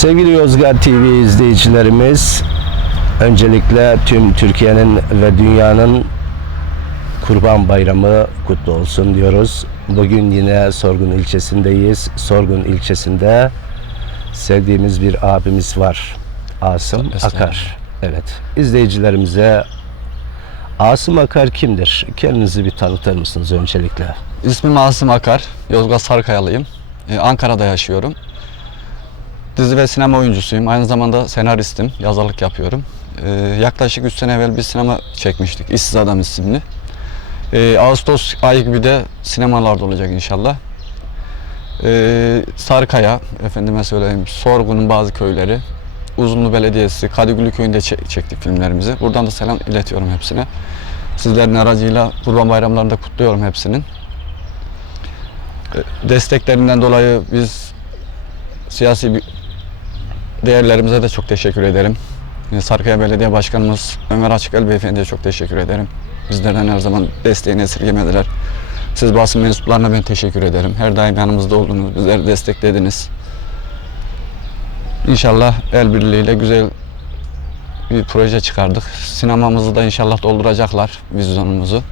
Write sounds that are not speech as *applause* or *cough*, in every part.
Sevgili Yozgat TV izleyicilerimiz, öncelikle tüm Türkiye'nin ve dünyanın Kurban Bayramı kutlu olsun diyoruz. Bugün yine Sorgun ilçesindeyiz. Sorgun ilçesinde sevdiğimiz bir abimiz var. Asım. Akar. Evet. İzleyicilerimize Asım Akar kimdir? Kendinizi bir tanıtır mısınız öncelikle? İsmim Asım Akar. Yozgat Sarkayalıyım. Ee, Ankara'da yaşıyorum. Dizi ve sinema oyuncusuyum. Aynı zamanda senaristim. Yazarlık yapıyorum. Ee, yaklaşık 3 sene evvel bir sinema çekmiştik. İşsiz Adam isimli. Ee, Ağustos ayı gibi de sinemalarda olacak inşallah. Ee, Sarkaya, efendime söyleyeyim, Sorgun'un bazı köyleri, Uzunlu Belediyesi, Kadıgülü Köyü'nde çe- çektik filmlerimizi. Buradan da selam iletiyorum hepsine. Sizlerin aracıyla Kurban Bayramlarını da kutluyorum hepsinin. E, Desteklerinden dolayı biz siyasi bir değerlerimize de çok teşekkür ederim. E, Sarkaya Belediye Başkanımız Ömer Açıkel Beyefendi'ye çok teşekkür ederim. Bizlerden her zaman desteğini esirgemediler. Siz basın mensuplarına ben teşekkür ederim. Her daim yanımızda oldunuz, bizleri desteklediniz. İnşallah el birliğiyle güzel bir proje çıkardık. Sinemamızı da inşallah dolduracaklar vizyonumuzu.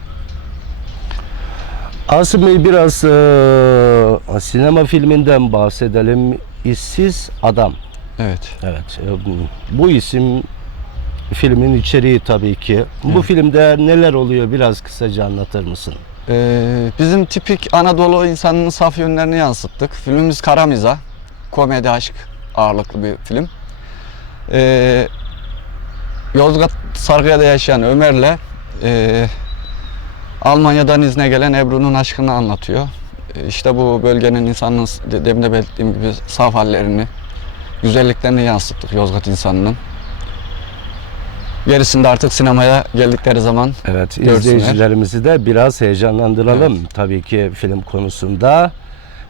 Asım Bey biraz eee, sinema filminden bahsedelim. İşsiz Adam. Evet. Evet. e, Bu isim filmin içeriği tabii ki. Bu filmde neler oluyor biraz kısaca anlatır mısın? Ee, bizim tipik Anadolu insanının saf yönlerini yansıttık. Filmimiz kara mizah, komedi aşk ağırlıklı bir film. Ee, Yozgat Sargı'da yaşayan Ömer'le e, Almanya'dan izne gelen Ebru'nun aşkını anlatıyor. İşte bu bölgenin insanının de- demin de belirttiğim gibi saf hallerini, güzelliklerini yansıttık Yozgat insanının. Gerisinde artık sinemaya geldikleri zaman Evet, Görsünler. izleyicilerimizi de biraz heyecanlandıralım tabii ki film konusunda.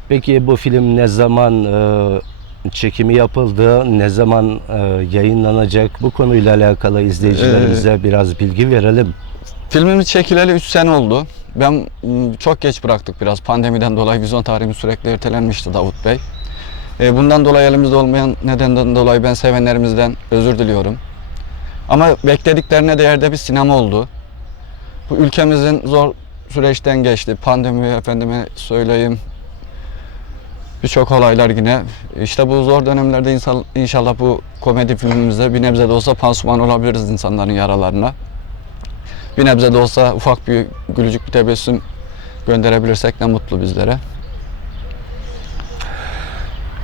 Peki bu film ne zaman e, çekimi yapıldı, ne zaman e, yayınlanacak? Bu konuyla alakalı izleyicilerimize biraz bilgi verelim. Filmimiz çekileli 3 sene oldu. Ben m, çok geç bıraktık biraz. Pandemiden dolayı vizyon tarihimiz sürekli ertelenmişti Davut Bey. E, Bundan dolayı elimizde olmayan nedenden dolayı ben sevenlerimizden özür diliyorum. Ama beklediklerine değerde bir sinema oldu. Bu ülkemizin zor süreçten geçti. Pandemi efendime söyleyeyim. Birçok olaylar yine. İşte bu zor dönemlerde insan, inşallah bu komedi filmimizde bir nebze de olsa pansuman olabiliriz insanların yaralarına bir nebze de olsa ufak bir gülücük bir tebessüm gönderebilirsek ne mutlu bizlere.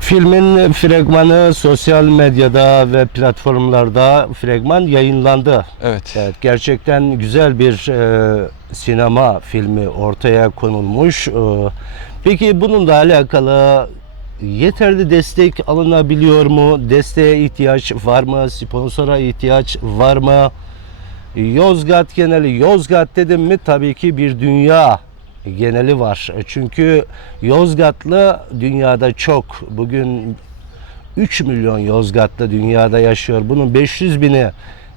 Filmin fragmanı sosyal medyada ve platformlarda fragman yayınlandı. Evet. Evet, gerçekten güzel bir e, sinema filmi ortaya konulmuş. E, peki bununla alakalı yeterli destek alınabiliyor mu? Desteğe ihtiyaç var mı? Sponsora ihtiyaç var mı? Yozgat geneli, Yozgat dedim mi tabii ki bir dünya geneli var. Çünkü Yozgatlı dünyada çok. Bugün 3 milyon Yozgatlı dünyada yaşıyor. Bunun 500 bini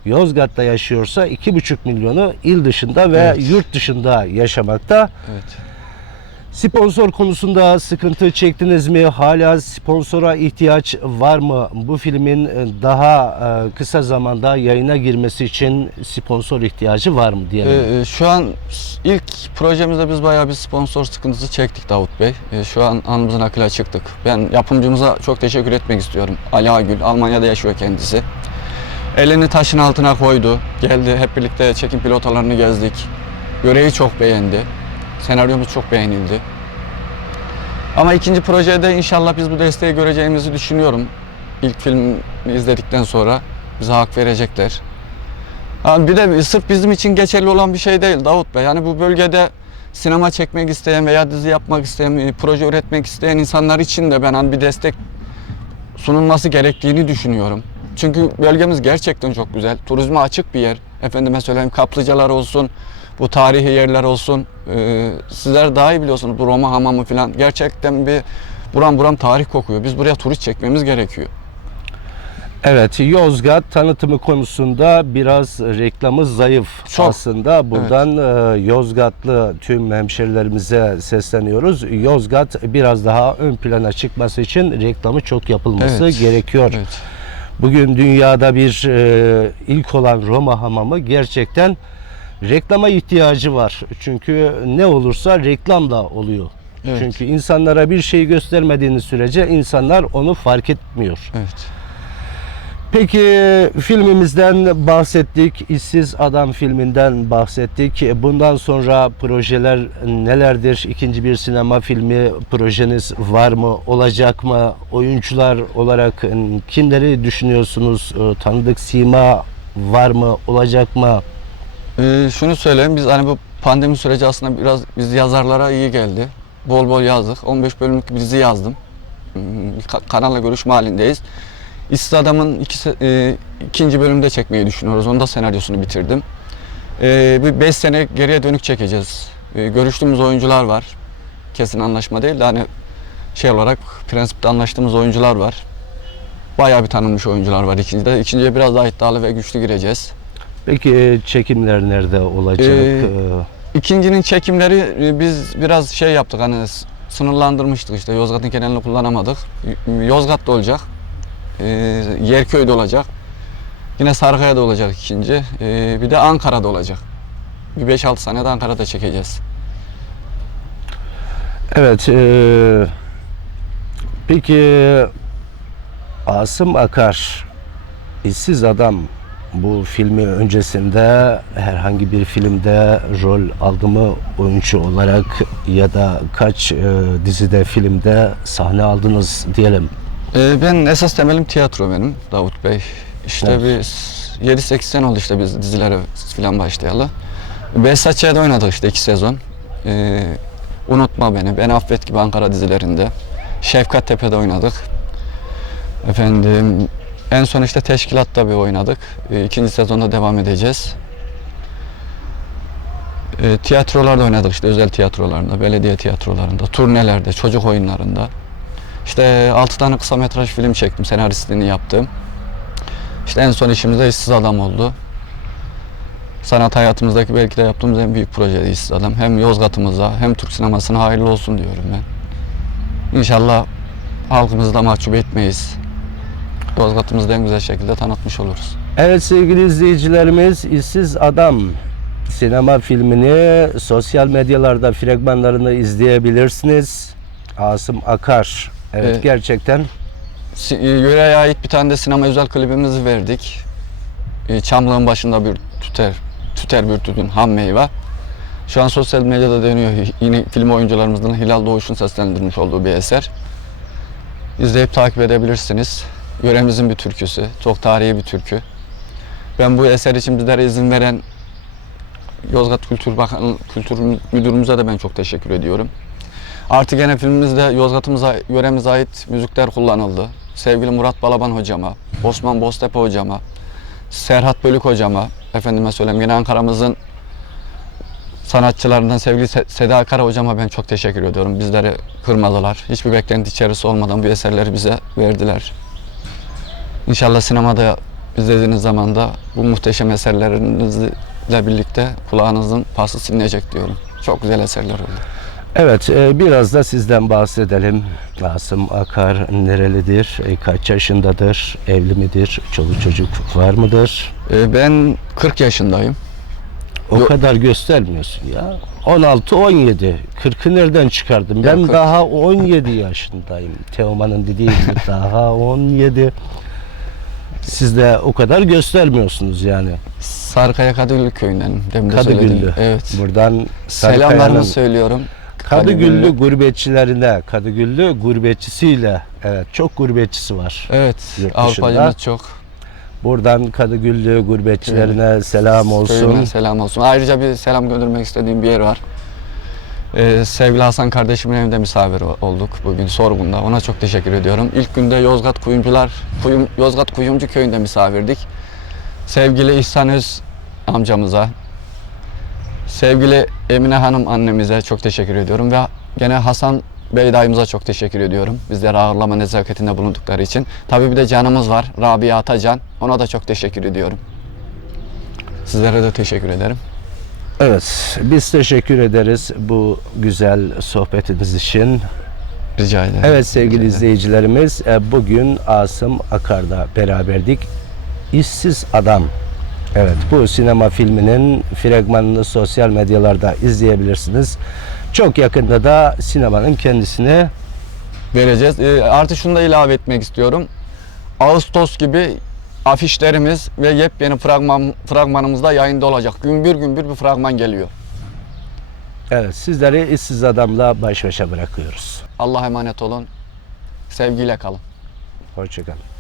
Yozgat'ta yaşıyorsa 2,5 milyonu il dışında ve Evet. yurt dışında yaşamakta. Evet. Sponsor konusunda sıkıntı çektiniz mi? Hala sponsora ihtiyaç var mı? Bu filmin daha e, kısa zamanda yayına girmesi için sponsor ihtiyacı var mı diyelim. Ee, şu an ilk projemizde biz bayağı bir sponsor sıkıntısı çektik Davut Bey. Ee, şu an anımızın akıyla çıktık. Ben yapımcımıza çok teşekkür etmek istiyorum. Ali Agül, Almanya'da yaşıyor kendisi. Elini taşın altına koydu. Geldi hep birlikte çekim pilotalarını gezdik. Görevi çok beğendi. Senaryomuz çok beğenildi. Ama ikinci projede inşallah biz bu desteği göreceğimizi düşünüyorum. İlk filmi izledikten sonra bize hak verecekler. Ha, bir de sırf bizim için geçerli olan bir şey değil Davut Bey. Yani bu bölgede sinema çekmek isteyen veya dizi yapmak isteyen, bir proje üretmek isteyen insanlar için de ben hani bir destek sunulması gerektiğini düşünüyorum. Çünkü bölgemiz gerçekten çok güzel. Turizme açık bir yer. Efendime söyleyeyim kaplıcalar olsun, bu tarihi yerler olsun. Ee, sizler daha iyi biliyorsunuz bu Roma hamamı falan. Gerçekten bir buram buram tarih kokuyor. Biz buraya turist çekmemiz gerekiyor. Evet, Yozgat tanıtımı konusunda biraz reklamı zayıf Çok. aslında. Buradan e, Yozgatlı tüm hemşerilerimize sesleniyoruz. Yozgat biraz daha ön plana çıkması için reklamı çok yapılması Evet. gerekiyor. Evet. Bugün dünyada bir e, ilk olan Roma hamamı gerçekten reklama ihtiyacı var. Çünkü ne olursa reklamla oluyor. Evet. Çünkü insanlara bir şey göstermediğiniz sürece insanlar onu fark etmiyor. Evet. Peki filmimizden bahsettik. İşsiz Adam filminden bahsettik. Bundan sonra projeler nelerdir? İkinci bir sinema filmi projeniz var mı? Olacak mı? Oyuncular olarak kimleri düşünüyorsunuz? Ee, Tanıdık sima var mı? Olacak mı? Ee, şunu söyleyeyim biz hani bu pandemi süreci aslında biraz biz yazarlara iyi geldi. Bol bol yazdık. 15 bölümlük bir dizi yazdım. Hmm, ka- Kanalla görüşme halindeyiz. İşsiz Adam'ın iki, e, ikinci bölümde çekmeyi düşünüyoruz. Onun da senaryosunu bitirdim. Ee, bir 5 sene geriye dönük çekeceğiz. Ee, görüştüğümüz oyuncular var. Kesin anlaşma değil de hani şey olarak prensipte anlaştığımız oyuncular var. Bayağı bir tanınmış oyuncular var ikincide. İkinciye biraz daha iddialı ve güçlü gireceğiz. Peki çekimler nerede olacak? Ee, İkincinin çekimleri e, biz biraz şey yaptık hani sınırlandırmıştık işte Yozgat'ın genelini kullanamadık. Yozgat'ta olacak. E, Yerköy'de olacak. Yine Sarıkaya'da olacak ikinci. E, bir de Ankara'da olacak. Bir 5-6 sene de Ankara'da çekeceğiz. Evet. eee, peki Asım Akar, işsiz adam bu filmi öncesinde herhangi bir filmde rol aldı mı oyuncu olarak ya da kaç eee, dizide filmde sahne aldınız diyelim. E, ben esas temelim tiyatro benim Davut Bey. İşte Evet. bir s- 7-8 sene oldu işte biz dizilere falan başlayalı. Behzatçı'da oynadık işte iki sezon. E, Unutma Beni, Ben Affet gibi Ankara dizilerinde. Şefkat Tepe'de oynadık. Efendim en son işte Teşkilat'ta bir oynadık. E, ikinci sezonda devam edeceğiz. E, tiyatrolarda oynadık işte özel tiyatrolarında, belediye tiyatrolarında, turnelerde, çocuk oyunlarında. İşte 6 tane kısa metraj film çektim, senaristliğini yaptım. İşte en son işimiz de İşsiz Adam oldu. Sanat hayatımızdaki belki de yaptığımız en büyük projeydi İşsiz Adam. Hem Yozgat'ımıza hem Türk sinemasına hayırlı olsun diyorum ben. İnşallah halkımızı da mahcup etmeyiz. Yozgat'ımızı en güzel şekilde tanıtmış oluruz. Evet sevgili izleyicilerimiz İşsiz Adam sinema filmini sosyal medyalarda fragmanlarını izleyebilirsiniz. Asım Akar. Evet Evet. gerçekten Si- e, Yöre'ye ait bir tane de sinema özel klibimizi verdik. E, Çamlığın başında bir tüter, tüter bir tütün ham meyve. Şu an sosyal medyada dönüyor. Yine film oyuncularımızdan Hilal Doğuş'un seslendirmiş olduğu bir eser. İzleyip takip edebilirsiniz. Yöremizin bir türküsü, çok tarihi bir türkü. Ben bu eser için bizlere izin veren Yozgat Kültür Bakan Kültür Müdürümüze de ben çok teşekkür ediyorum. Artık gene filmimizde Yozgat'ımıza, yöremize ait müzikler kullanıldı. Sevgili Murat Balaban hocama, Osman Boztepe hocama, Serhat Bölük hocama, efendime söyleyeyim gene Ankara'mızın sanatçılarından sevgili Se- Seda Kara hocama ben çok teşekkür ediyorum. Bizleri kırmadılar. Hiçbir beklenti içerisi olmadan bu eserleri bize verdiler. İnşallah sinemada izlediğiniz zaman da bu muhteşem eserlerinizle birlikte kulağınızın pası silinecek diyorum. Çok güzel eserler oldu. Evet, e, biraz da sizden bahsedelim. Asım Akar nerelidir? E, Kaç yaşındadır? Evli midir? Çoluk çocuk var mıdır? Ee, Ben 40 yaşındayım. O Yok. kadar göstermiyorsun ya. 16, 17. 40'ı nereden çıkardım? Ben Yok. daha 17 yaşındayım. Teoman'ın dediği gibi *laughs* daha 17. Siz de o kadar göstermiyorsunuz yani. Demin de Kadıgüllü. söyledim. Evet. Buradan Selamlarımı Sarıkaya'nın söylüyorum. Kadıgüllü gurbetçilerine, Kadıgüllü gurbetçisiyle, evet çok gurbetçisi var. Evet. Avrupacımız çok. Buradan Kadıgüllü gurbetçilerine selam olsun. Köyüme selam olsun. Ayrıca bir selam göndermek istediğim bir yer var. Ee, sevgili Hasan kardeşimin evinde misafir olduk bugün Sorgun'da. Ona çok teşekkür ediyorum. İlk günde Yozgat Kuyumcular, Kuyum, Yozgat Kuyumcu köyünde misafirdik. Sevgili İhsan Öz amcamıza, sevgili Emine Hanım annemize çok teşekkür ediyorum ve gene Hasan Bey dayımıza çok teşekkür ediyorum. Bizleri ağırlama nezaketinde bulundukları için. Tabii bir de canımız var. Rabia Atacan. Ona da çok teşekkür ediyorum. Sizlere de teşekkür ederim. Evet, biz teşekkür ederiz bu güzel sohbetiniz için. Rica ederim. Evet sevgili Rica izleyicilerimiz, e, bugün Asım Akar'da beraberdik. İşsiz Adam. Evet, bu sinema filminin fragmanını sosyal medyalarda izleyebilirsiniz. Çok yakında da sinemanın kendisine vereceğiz. Ee, artı şunu da ilave etmek istiyorum. Ağustos gibi afişlerimiz ve yepyeni fragman, fragmanımız da yayında olacak. Gümbür gümbür bir fragman geliyor. evet sizleri işsiz adamla baş başa bırakıyoruz. Allah'a emanet olun. Sevgiyle kalın. Hoşçakalın.